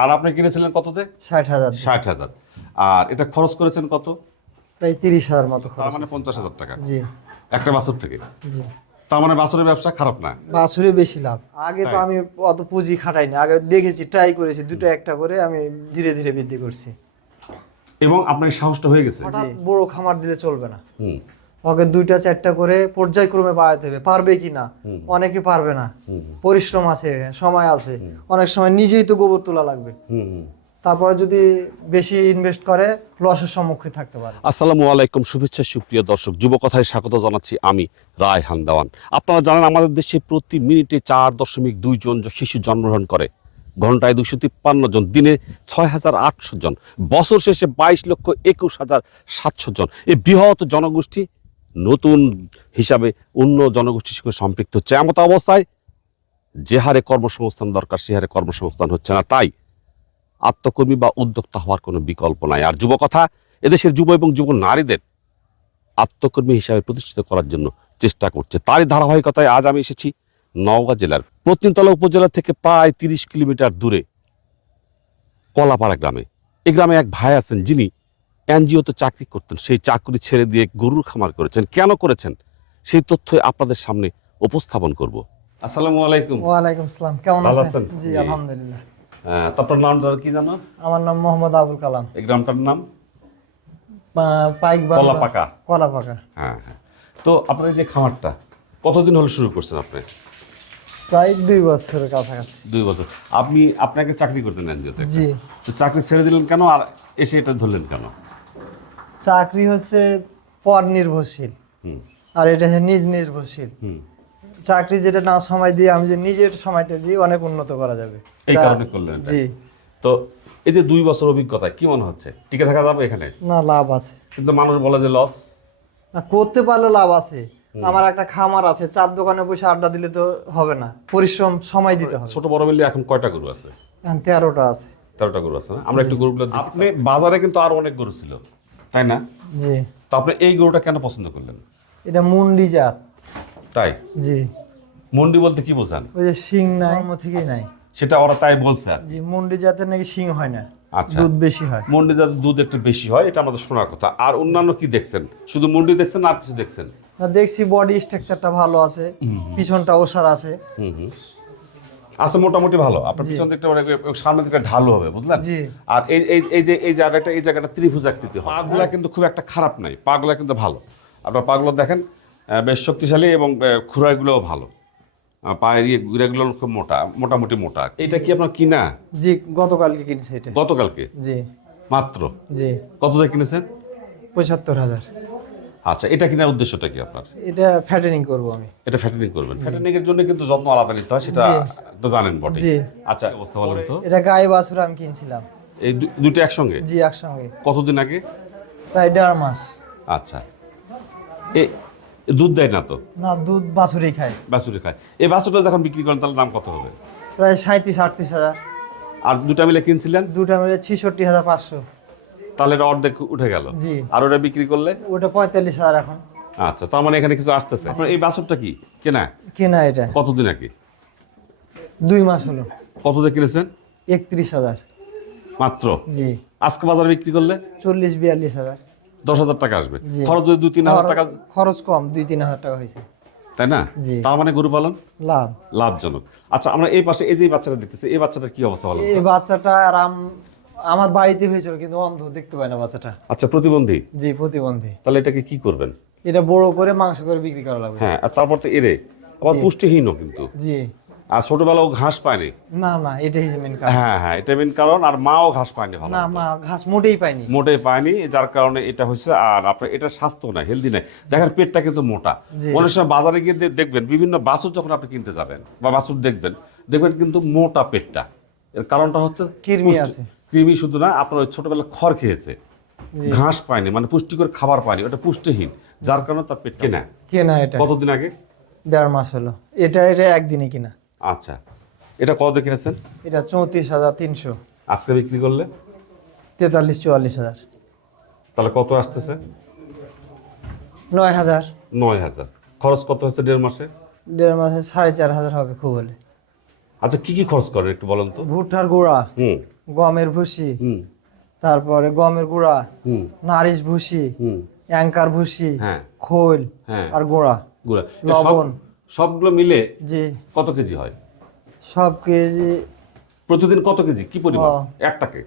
আর আপনি কিনেছিলেন কততে? ষাট হাজার। ষাট হাজার। আর এটা খরচ করেছেন কত? প্রায় তিরিশ হাজার মতো তার মানে পঞ্চাশ হাজার টাকা। জি। একটা বাছুর থেকে? জি। তার মানে বাছুরের ব্যবসা খারাপ না? বাছুরে বেশি লাভ। আগে তো আমি অত পুঁজি খাটাইনি। আগে দেখেছি ট্রাই করেছি দুটো একটা করে আমি ধীরে ধীরে বৃদ্ধি করছি। এবং আপনার সাহসটা হয়ে গেছে? বড় খামার দিলে চলবে না। হুম। ওকে দুইটা চারটা করে পর্যায়ক্রমে বাড়াতে হবে। পারবে কি না? অনেকে পারবে না। পরিশ্রম আছে সময় আছে। অনেক সময় নিজেই তো গোবর তোলা লাগবে। তারপরে যদি বেশি ইনভেস্ট করে লসের সম্মুখীন থাকতে পারে। আসসালামু আলাইকুম শুভেচ্ছা সুপ্রিয় দর্শক। যুবকথায় স্বাগত জানাচ্ছি আমি রায় হান্দাওয়ান আপনারা জানেন আমাদের দেশে প্রতি মিনিটে চার দশমিক দুই জন শিশু জন্মগ্রহণ করে। ঘন্টায় দুশো তিপ্পান্ন জন দিনে ছয় হাজার আটশো জন। বছর শেষে বাইশ লক্ষ একুশ হাজার সাতশো জন। এই বৃহৎ জনগোষ্ঠী নতুন হিসাবে অন্য জনগোষ্ঠীর সঙ্গে সম্পৃক্ত হচ্ছে এমত অবস্থায় যে হারে কর্মসংস্থান দরকার, সে হারে কর্মসংস্থান হচ্ছে না। তাই আত্মকর্মী বা উদ্যোক্তা হওয়ার কোনো বিকল্প নাই। আর যুবকথা এদেশের যুব এবং যুব নারীদের আত্মকর্মী হিসাবে প্রতিষ্ঠিত করার জন্য চেষ্টা করছে। তারই ধারাবাহিকতায় আজ আমি এসেছি নওগাঁ জেলার পত্নীতলা উপজেলা থেকে প্রায় তিরিশ কিলোমিটার দূরে কলাপাড়া গ্রামে। এই গ্রামে এক ভাই আছেন যিনি এনজিওতে চাকরি করতেন সেই চাকরি ছেড়ে দিয়ে গরুর খামার করেছেন। কেন করেছেন? সেই তথ্য আপনাদের সামনে উপস্থাপন করব। আসসালামু আলাইকুম। ওয়ালাইকুম আসসালাম কেমন আছেন? জি। আলহামদুলিল্লাহ। তারপর নামটা কি জানো? আমার নাম মোহাম্মদ আবুল কালাম। এই গ্রামটার নাম? পা- পাইক বাংলা- কলা পাকা কলা পাকা হ্যাঁ হ্যাঁ। তো আপনার যে খামারটা কতদিন হলো শুরু করছেন আপনি? প্রায় দুই বছরের কাছাকাছি। দুই বছর। আপনি আপনাকে চাকরি করতেন এনজিওতে। জি। তো চাকরি ছেড়ে দিলেন কেন আর এসে এটা ধরলেন কেন? চাকরি হচ্ছে পর নির্ভরশীল। আর এটা হচ্ছে নিজ নির্ভরশীল। চাকরি যেটা না সময় দিয়ে আমি যে নিজের সময়টা দিয়ে অনেক উন্নত করা যাবে। এই কারণে করলেন জি। তো এই যে দুই বছর অভিজ্ঞতা কি মনে হচ্ছে? টিকে থাকা যাবে এখানে? না লাভ আছে। কিন্তু মানুষ বলে যে লস না করতে পারলে লাভ আছে। আমার একটা খামার আছে চার দোকানে বসে আড্ডা দিলে তো হবে না। পরিশ্রম সময় দিতে হবে। ছোট বড় মিলে এখন কয়টা গরু আছে? এখন তেরোটা আছে। তেরোটা গরু আছে না? আমরা একটু গরুগুলো আপনি বাজারে কিন্তু আরও অনেক গরু ছিল। তাই না? জি। তো আপনি এই গরুটা কেন পছন্দ করলেন? এটা মুন্ডি জাত। তাই? জি। মুন্ডি বলতে কি বোঝান? ওই যে শিং নাই। জন্ম থেকেই নাই। সেটা ওরা তাই বলছে আর জি মুন্ডি জাতের নাকি শিং হয় না। আচ্ছা। দুধ বেশি হয়। মন্ডি যাতে দুধ একটু বেশি হয় এটা আমাদের শোনার কথা। আর অন্যান্য কি দেখছেন? শুধু মন্ডি দেখছেন আর কিছু দেখছেন? না দেখছি বডি স্ট্রাকচারটা ভালো আছে পিছনটা ওসার আছে। হুম হুম। আচ্ছা মোটামুটি ভালো। আপনার পিছন দিকটা মানে সামনের দিকটা ঢালু হবে বুঝলেন? আর এই এই এই যে এই জায়গাটা এই জায়গাটা ত্রিভুজ আকৃতি হয়। পাগুলা কিন্তু খুব একটা খারাপ নাই পাগুলা কিন্তু ভালো। আপনার পাগুলো দেখেন বেশ শক্তিশালী এবং আহ, খুরাইগুলোও ভালো। পায়ের ইয়ে গুড়াগুলো খুব মোটা মোটামুটি মোটা। এটা কি আপনার কিনা? জি গতকালকে কিনছে এটা। গতকালকে? জি। মাত্র? জি। কত দিয়ে কিনেছেন? পঁচাত্তর হাজার। আচ্ছা এটা কেনার উদ্দেশ্যটা কি আপনার? এটা ফ্যাটেনিং করব আমি। এটা ফ্যাটেনিং করবেন। ফ্যাটেনিং এর জন্য কিন্তু যত্ন আলাদা নিতে হয় সেটা তো জানেন বটে। জি। আচ্ছা অবস্থা বলেন তো? এটা গায়ে বাছুর আমি কিনছিলাম। এই দু- দুটো একসঙ্গে? জি একসঙ্গে। কতদিন আগে? প্রায় দেড় মাস। আচ্ছা। এ দুধ দেয় না তো? না দুধ বাছুরই খায়। বাছুরি খায়। এই বাছুরটা যখন বিক্রি করেন তাহলে দাম কত হবে? প্রায় সাঁত্রিশ আটত্রিশ হাজার। আর দুটা মিলে কিনছিলেন? দুটা মিলে ছিষট্টি হাজার পাঁচশো। তাহলে এটা অর্ধেক উঠে গেল। আর ওটা বিক্রি করলে? ওটা পঁয়তাল্লিশ হাজার এখন। আচ্ছা তার মানে এখানে কিছু আসতেছে। আপনার এই বাছুরটা কি? কেনা? কেনা এটা। কতদিন আগে? দুই মাস হলো। কত দিয়ে কিনেছেন? একত্রিশ হাজার। মাত্র? জি। আজকে বাজারে বিক্রি করলে? চল্লিশ বিয়াল্লিশ হাজার। দশ হাজার টাকা আসবে। খরচ যদি দুই তিন হাজার টাকা খরচ- কম দুই তিন হাজার টাকা হয়েছে। তাই না? তার মানে গরু পালন? লাভ। লাভজনক। আচ্ছা আমরা এই পাশে এই যে বাচ্চাটা দেখতেছি এই বাচ্চাটার কি অবস্থা বলো এই বাচ্চাটা আর আম- আমার বাড়িতে হয়েছিল কিন্তু অন্ধ দেখতে পায় না বাচ্চাটা। আচ্ছা প্রতিবন্ধী? জি প্রতিবন্ধী। তাহলে এটাকে কি করবেন? এটা বড় করে মাংস করে বিক্রি করা লাগবে। হ্যাঁ আর তারপর তো এরে আবার জি। পুষ্টিহীনও কিন্তু। জি। আর ছোটবেলাও ঘাস পায়নি? না না এটাই মেন কারণ। হ্যাঁ হ্যাঁ এটা মেন কারণ আর মাও ঘাস পায়নি ভালো না মা ঘাস মোটেই পাইনি মোটেই পায়নি যার কারণে এটা হচ্ছে আর আপনার এটা স্বাস্থ্য না হেলদি নাই। দেখেন পেটটা কিন্তু মোটা। অনেক সময় বাজারে গিয়ে দেখবেন বিভিন্ন বাছুর যখন আপনি কিনতে যাবেন বা বাছুর দেখবেন দেখবেন কিন্তু মোটা পেটটা। এর কারণটা হচ্ছে কৃমি আছে। কৃমি শুধু না আপনার ওই ছোটবেলা খড় খেয়েছে। ঘাস পায়নি মানে পুষ্টিকর খাবার পায়নি ওটা পুষ্টিহীন। যার কারণে তার পেট কেনা। কেনা এটা। কতদিন আগে? দেড় মাস হলো। এটা এটা একদিনে কিনা। আচ্ছা। এটা কত দিয়ে কিনেছেন? এটা চৌত্রিশ হাজার তিনশো। আজকে বিক্রি করলে? তেতাল্লিশ চুয়াল্লিশ হাজার। তাহলে কত আসতেছে? নয় হাজার। নয় হাজার। খরচ কত হচ্ছে দেড় মাসে? দেড় মাসে সাড়ে চার হাজার হবে খুব হলে। আচ্ছা কি কি খরচ করেন একটু বলেন তো। ভুট্টার গোড়া। হুম। গমের ভুসি তারপরে গমের গুঁড়া নারিশ ভুসি অ্যাঙ্কার ভুসি হ্যাঁ। খোল হ্যাঁ। আর গুঁড়া গুড়া। লবণ। সবগুলো মিলে জি। কত কেজি হয়? সব কেজি প্রতিদিন কত কেজি? কি পরিমাণ? একটাকে?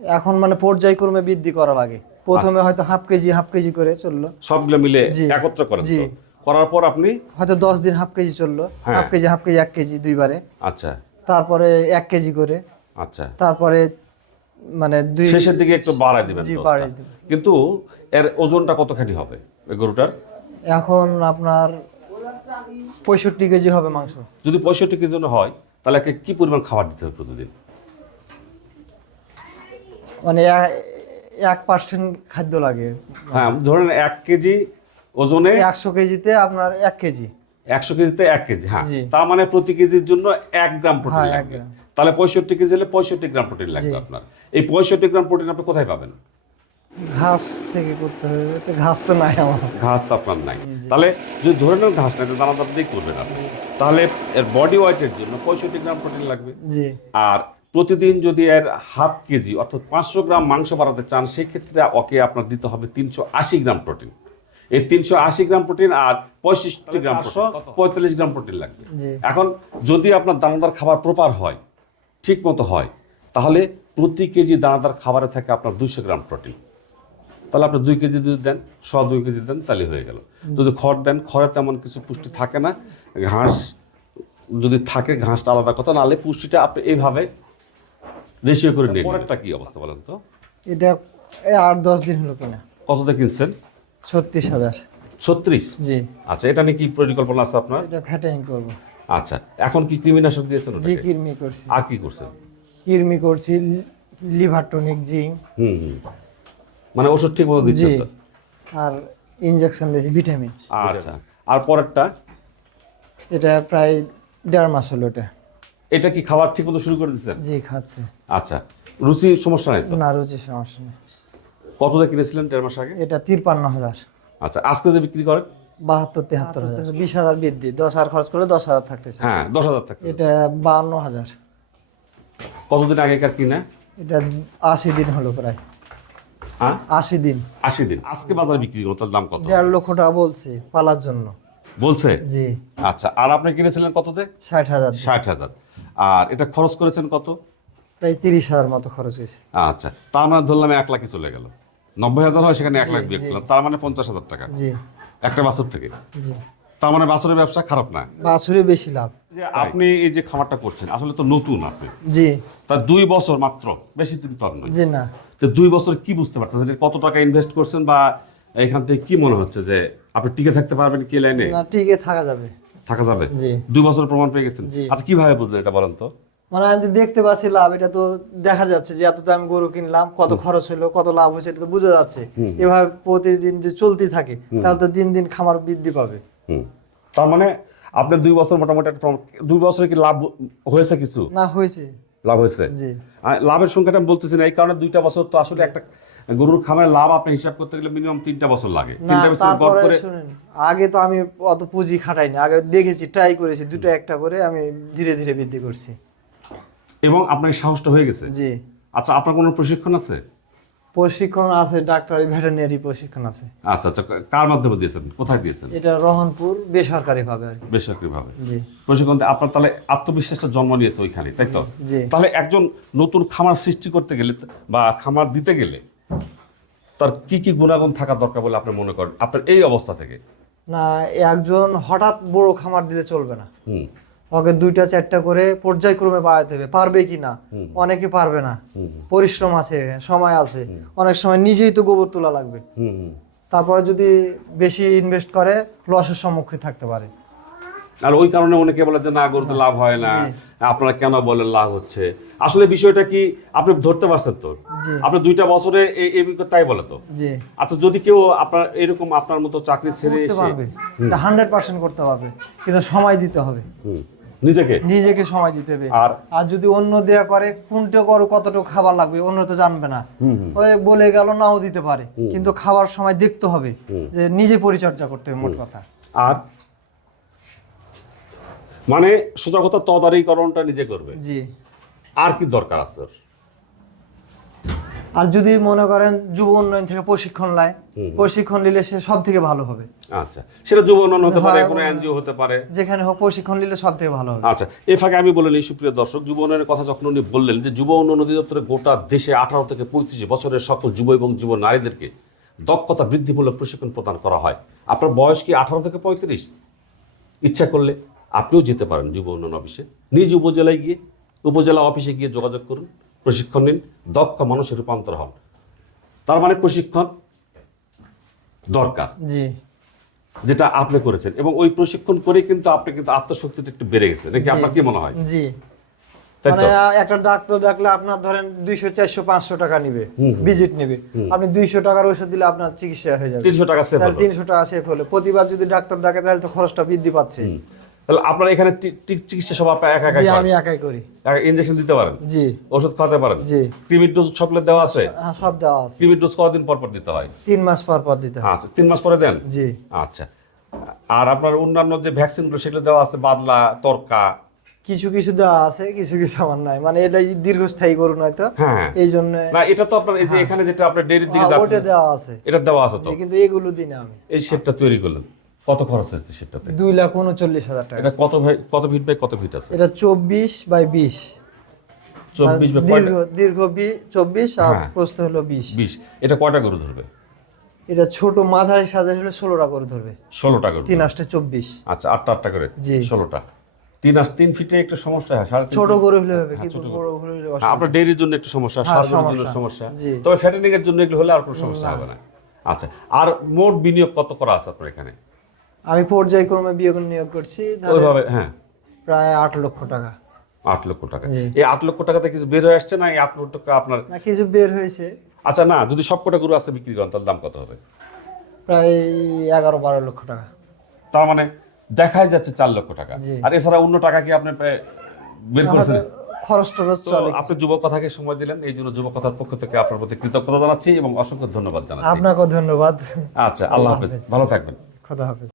এখন মানে পর্যায়ক্রমে বৃদ্ধি করা লাগে। প্রথমে হয়তো হাফ কেজি হাফ কেজি করে চলল। সবগুলো মিলে। একত্র করেন জি। করার পর আপনি? হয়তো দশ দিন হাফ কেজি চলল। হ্যাঁ। হাফ কেজি হাফ কেজি এক কেজি দুইবারে। আচ্ছা। তারপরে এক কেজি করে। আচ্ছা। তারপরে মানে দুই শেষের দিকে একটু বাড়ায় দিবেন জি, ডোজটা। বাড়ায় দিবেন। কিন্তু এর ওজনটা কতখানি হবে এই গরুটার? এখন আপনার পঁয়ষট্টি কেজি হবে মাংস। যদি পঁয়ষট্টি কেজি হয় তাহলে একে কি পরিমাণ খাবার দিতে হবে প্রতিদিন? মানে এক পার্সেন্ট খাদ্য লাগে। হ্যাঁ ধরেন এক কেজি ওজনে একশো কেজিতে আপনার এক কেজি। একশো কেজিতে এক কেজি হ্যাঁ। তার মানে প্রতি কেজির জন্য এক গ্রাম প্রোটিন হ্যাঁ, লাগবে। তাহলে পঁয়ষট্টি কেজি হলে পঁয়ষট্টি গ্রাম প্রোটিন লাগবে আপনার। এই পঁয়ষট্টি গ্রাম প্রোটিন আপনি কোথায় পাবেন? ঘাস থেকে করতে হবে তো ঘাস তো নাই আমার। ঘাস তো আপনার নাই। তাহলে যদি ধরে নেন ঘাস নাই তো দানাদার দিয়ে করবেন আপনি। তাহলে এর বডি ওয়েটের জন্য পঁয়ষট্টি গ্রাম প্রোটিন লাগবে। জি। আর প্রতিদিন যদি এর হাফ কেজি অর্থাৎ পাঁচশো গ্রাম মাংস বাড়াতে চান সেক্ষেত্রে ওকে আপনার দিতে হবে তিনশো আশি গ্রাম প্রোটিন। এই তিনশো আশি গ্রাম প্রোটিন আর পঁয়ষট্টি গ্রাম পঁয়তাল্লিশ গ্রাম প্রোটিন লাগবে। এখন যদি আপনার দানাদার খাবার প্রপার হয় ঠিক মতো হয়। তাহলে প্রতি কেজি দানাদার খাবারে থাকে আপনার দুইশো গ্রাম প্রোটিন। তাহলে আপনি দুই কেজি যদি দেন শ দুই কেজি দেন তাহলে হয়ে গেল। যদি খড় দেন খড়ে তেমন কিছু পুষ্টি থাকে না। ঘাস যদি থাকে ঘাসটা আলাদা কথা নাহলে পুষ্টিটা আপনি এইভাবে রেশিও করে নিয়ে পরেরটা কি অবস্থা বলেন তো? এটা এই আট দশ দিন হলো কিনা। কতটা কিনছেন? ছত্রিশ হাজার। ছত্রিশ? জি। আচ্ছা এটা নিয়ে কি পরিকল্পনা আছে আপনার? এটা ফ্যাটেনিং করব। আচ্ছা এখন কি কৃমিনাশক দিয়েছেন জি কৃমি করছি। আর কি করছেন? কৃমি করছি liver tonic zinc hmm hmm. মানে ওষুধ ঠিক মতো দিচ্ছেন জি। তো? আর ইনজেকশন দিয়েছি ভিটামিন আচ্ছা আর পরেরটা? এটা প্রায় দেড় মাস হলো এটা। এটা কি খাবার ঠিক মতো শুরু করে দিচ্ছেন? জি খাচ্ছে। আচ্ছা রুচি সমস্যা নাই তো? না রুচি সমস্যা নেই। কত দিয়ে কিনেছিলেন দেড় মাস আগে? এটা তিরপান্ন হাজার। আচ্ছা আজকে যে বিক্রি করেন? বাহাত্তর তেহাত্তর হাজার। বিশ হাজার বৃদ্ধি দশ হাজার খরচ করে দশ হাজার থাকতেছে। হ্যাঁ দশ হাজার টাকা এটা বাহান্ন হাজার। কতদিন আগেকার কিনা? এটা আশি দিন হলো প্রায়। হ্যাঁ? আশি দিন। আশি দিন। আজকে বাজারে বিক্রি করো তার দাম কত? দেড় লক্ষ টাকা বলছে পালার জন্য। বলছে? জি। আচ্ছা আর আপনি কিনেছিলেন কততে? ষাট হাজার। ষাট হাজার। আর এটা খরচ করেছেন কত? প্রায় তিরিশ হাজার মতো খরচ হয়েছে। আচ্ছা তার মানে ধরলাম এক লাখে চলে গেল। নব্বই হাজার হয় সেখানে এক লাখ বিয়ে করলাম তার মানে পঞ্চাশ হাজার টাকা। জি। একটা বাছর থেকে। তার মানে বাছরের ব্যবসা খারাপ না? বাছুরে বেশি লাভ। যে আপনি এই যে খামারটা করছেন আসলে তো নতুন আপনি। জি। তার দুই বছর মাত্র বেশি দিন তো নয়। জি না। তো দুই বছর কি বুঝতে পারতেছেন? কত টাকা ইনভেস্ট করছেন বা এখান থেকে কি মনে হচ্ছে যে আপনি টিকে থাকতে পারবেন কি লাইনে? না টিকে থাকা যাবে। থাকা যাবে? জি। দুই বছর প্রমাণ পেয়ে গেছেন। আচ্ছা কীভাবে বুঝলেন এটা বলেন তো? মানে আমি তো দেখতে পাচ্ছি লাভ এটা তো দেখা যাচ্ছে যে এত আমি গরু কিনলাম কত খরচ হলো কত লাভ হয়েছে এটা তো বোঝা যাচ্ছে। এভাবে প্রতিদিন যে চলতেই থাকে তাহলে তো দিন দিন খামার বৃদ্ধি পাবে। তার মানে আপনি দুই বছর মোটামুটি একটা দুই বছরে কি লাভ হয়েছে কিছু? না হয়েছে। লাভ হয়েছে? জি। লাভের সংখ্যাটা আমি বলতেছি না এই কারণে দুইটা বছর তো আসলে একটা গরুর খামারের লাভ আপনি হিসাব করতে গেলে মিনিমাম তিনটা বছর লাগে। তিনটা বছর গড় তারপরে করে আগে তো আমি অত পুঁজি খাটাইনি আগে দেখেছি ট্রাই করেছি দুটো একটা করে আমি ধীরে ধীরে বৃদ্ধি করছি। এবং আপনার সাহসটা হয়ে গেছে? জি। আচ্ছা আপনার কোনো প্রশিক্ষণ আছে? প্রশিক্ষণ আছে ডাক্তারি ভেটেরিনারি প্রশিক্ষণ আছে। আচ্ছা আচ্ছা কার মাধ্যমে দিয়েছেন? কোথায় দিয়েছেন? এটা রহনপুর বেসরকারি ভাবে আর বেসরকারি ভাবে জি। প্রশিক্ষণ আপনার তাহলে আত্মবিশ্বাসটা জন্ম নিয়েছে ওইখানে তাই তো? জি। তাহলে একজন নতুন খামার সৃষ্টি করতে গেলে বা খামার দিতে গেলে তার কি কি গুণাগুণ থাকা দরকার বলে আপনি মনে করেন? আপনার এই অবস্থা থেকে? না একজন হঠাৎ বড় খামার দিলে চলবে না। হুম। ওকে দুইটা চারটা করে পর্যায়ক্রমে বাড়াতে হবে। পারবে কি না? অনেকে পারবে না। পরিশ্রম আছে সময় আছে। অনেক সময় নিজেই তো গোবর তোলা লাগবে। তারপরে যদি বেশি ইনভেস্ট করে লসের সম্মুখীন থাকতে পারে। আর ওই কারণে অনেকে বলে যে না গরুতে লাভ হয় না। আপনারা কেন বলেন লাভ হচ্ছে? আসলে বিষয়টা কি আপনি ধরতে পারছেন তো? আপনি দুইটা বছরে এই তাই বলে তো? আচ্ছা যদি কেউ আপনার এরকম আপনার মতো চাকরি ছেড়ে এসে হান্ড্রেড পার্সেন্ট করতে হবে কিন্তু সময় দিতে হবে। নিজেকে? নিজেকে সময় দিতে হবে। আর? আর যদি অন্য দেয়া করে কোনটা করো কতটুকু খাবার লাগবে অন্য তো জানবে না। ওই বলে গেল নাও দিতে পারে। কিন্তু খাবার সময় দেখতে হবে যে নিজে পরিচর্যা করতে হবে মোট কথা। আর? মানে সোজা কথা তদারিকরণটা নিজে করবে। জি। আর কি দরকার আছে? আর যদি মনে করেন যুব উন্নয়ন থেকে প্রশিক্ষণ নেয় প্রশিক্ষণ নিলে সে সব থেকে ভালো হবে। আচ্ছা সেটা যুব উন্নয়ন হতে পারে হ্যাঁ, কোনো। এনজিও হতে পারে। যেখানে হোক প্রশিক্ষণ নিলে সব থেকে ভালো হবে। আচ্ছা এ ফাঁকে আমি বলে নিই সুপ্রিয় দর্শক যুব উন্নয়নের কথা যখন উনি বললেন যে যুব উন্নয়ন অধিদপ্তরে গোটা দেশে আঠারো থেকে পঁয়ত্রিশ বছরের সকল যুব এবং যুব নারীদেরকে দক্ষতা বৃদ্ধিমূলক প্রশিক্ষণ প্রদান করা হয়। আপনার বয়স কি আঠারো থেকে পঁয়ত্রিশ? ইচ্ছা করলে আপনিও যেতে পারেন যুব উন্নয়ন অফিসে। নিজ উপজেলায় গিয়ে উপজেলা অফিসে গিয়ে যোগাযোগ করুন। প্রশিক্ষণ নিন দক্ষ মানুষের রূপান্তর হন। তার মানে প্রশিক্ষণ দরকার। জি। যেটা আপনি করেছেন। এবং ওই প্রশিক্ষণ করে কিন্তু আপনি কিন্তু আত্মশক্তিটা একটু বেড়ে গেছে। নাকি আপনার কি মনে হয়? জি। মানে একটা ডাক্তার দেখলে আপনার ধরেন দুইশো চারশো পাঁচশো টাকা নিবে। ভিজিট নেবে। আপনি দুইশো টাকার ওষুধ দিলে আপনার চিকিৎসা হয়ে যাবে। তিনশো টাকা তিনশো টাকা সেফ হলে। প্রতিবার যদি ডাক্তার ডাকে তাহলে তো খরচটা বৃদ্ধি পাচ্ছে। তাহলে আপনার এখানে চিকিৎসা সব আপনার একা একা আমি একাই করি। ইনজেকশন দিতে পারেন? জি। ওষুধ খাওয়াতে পারেন? জি। ক্রিমির ডোজ সকলে দেওয়া আছে? হ্যাঁ, সব দেওয়া আছে। ক্রিমির ডোজ কতদিন পর পর দিতে হয়? তিন মাস পর পর দিতে হয়। আচ্ছা তিন মাস পরে দেন? জি। আচ্ছা। আর আপনার অন্যান্য যে ভ্যাকসিনগুলো সেগুলো দেওয়া আছে বাদলা তরকা? কিছু কিছু দেওয়া আছে কিছু কিছু আমার নাই। মানে এটা দীর্ঘস্থায়ী করুন হয়তো হ্যাঁ এই জন্য না এটা তো আপনার এই যে এখানে যেটা আপনার ডেরির দিকে হ্যাঁ, ওটা দেওয়া আছে। এটা দেওয়া আছে তো। কিন্তু এগুলো দিন আমি। এই সেটটা তৈরি করলেন। কত খরচ হয়েছে সেটটাতে দুই লাখ উনচল্লিশ হাজার টাকা। এটা কত ভাই কত ফিট বাই কত ফিট আছে? এটা চব্বিশ বাই বিশ। চব্বিশ বাই মানে দীর্ঘ দীর্ঘ বি- চব্বিশ আর হ্যাঁ। প্রস্থ হলো বিশ। বিশ। এটা কয়টা গরু ধরবে? এটা ছোট মাঝারি সাজার হলে ষোলোটা করে ধরবে। ষোলোটা গরু তিন আষ্টে চব্বিশ। আচ্ছা আটটা আটটা করে? জি। ষোলোটা। তিন আস তিন ফিটে একটু সমস্যা হয় সাড়ে ছোট গরু হলে হবে হ্যাঁ, কিন্তু বড় হলে হ্যাঁ। আপনার ডেইরির জন্য একটু সমস্যা হ্যাঁ, জন্য সমস্যা। তবে ফ্যাটেনিং এর জন্য এগুলো হলে আর কোনো সমস্যা হবে না। আচ্ছা আর মোট বিনিয়োগ কত করা আছে আপনার এখানে? আমি পর্যায়ক্রমে বিয়োগ নিয়োগ করছি ওইভাবে হ্যাঁ। প্রায় আট লক্ষ টাকা। আট লক্ষ টাকা। এই আট লক্ষ টাকাতে কিছু বের হয়ে আসছে না? এই আট লক্ষ টাকা আপনার না কিছু বের হয়েছে। আচ্ছা না যদি সব কটা গরু আছে বিক্রি করেন তার দাম কত হবে? প্রায় এগারো বারো লক্ষ টাকা। তার মানে দেখাই যাচ্ছে চার লক্ষ টাকা। আর এছাড়া অন্য টাকা কি আপনি বের করেছেন? খরচ টরচ চলে আপনি যুব কথাকে সময় দিলেন এই জন্য যুব কথার পক্ষ থেকে আপনার প্রতি কৃতজ্ঞতা জানাচ্ছি এবং অসংখ্য ধন্যবাদ জানাচ্ছি। আপনাকেও ধন্যবাদ। আচ্ছা আল্লাহ হাফেজ। ভালো থাকবেন। খোদা হাফেজ।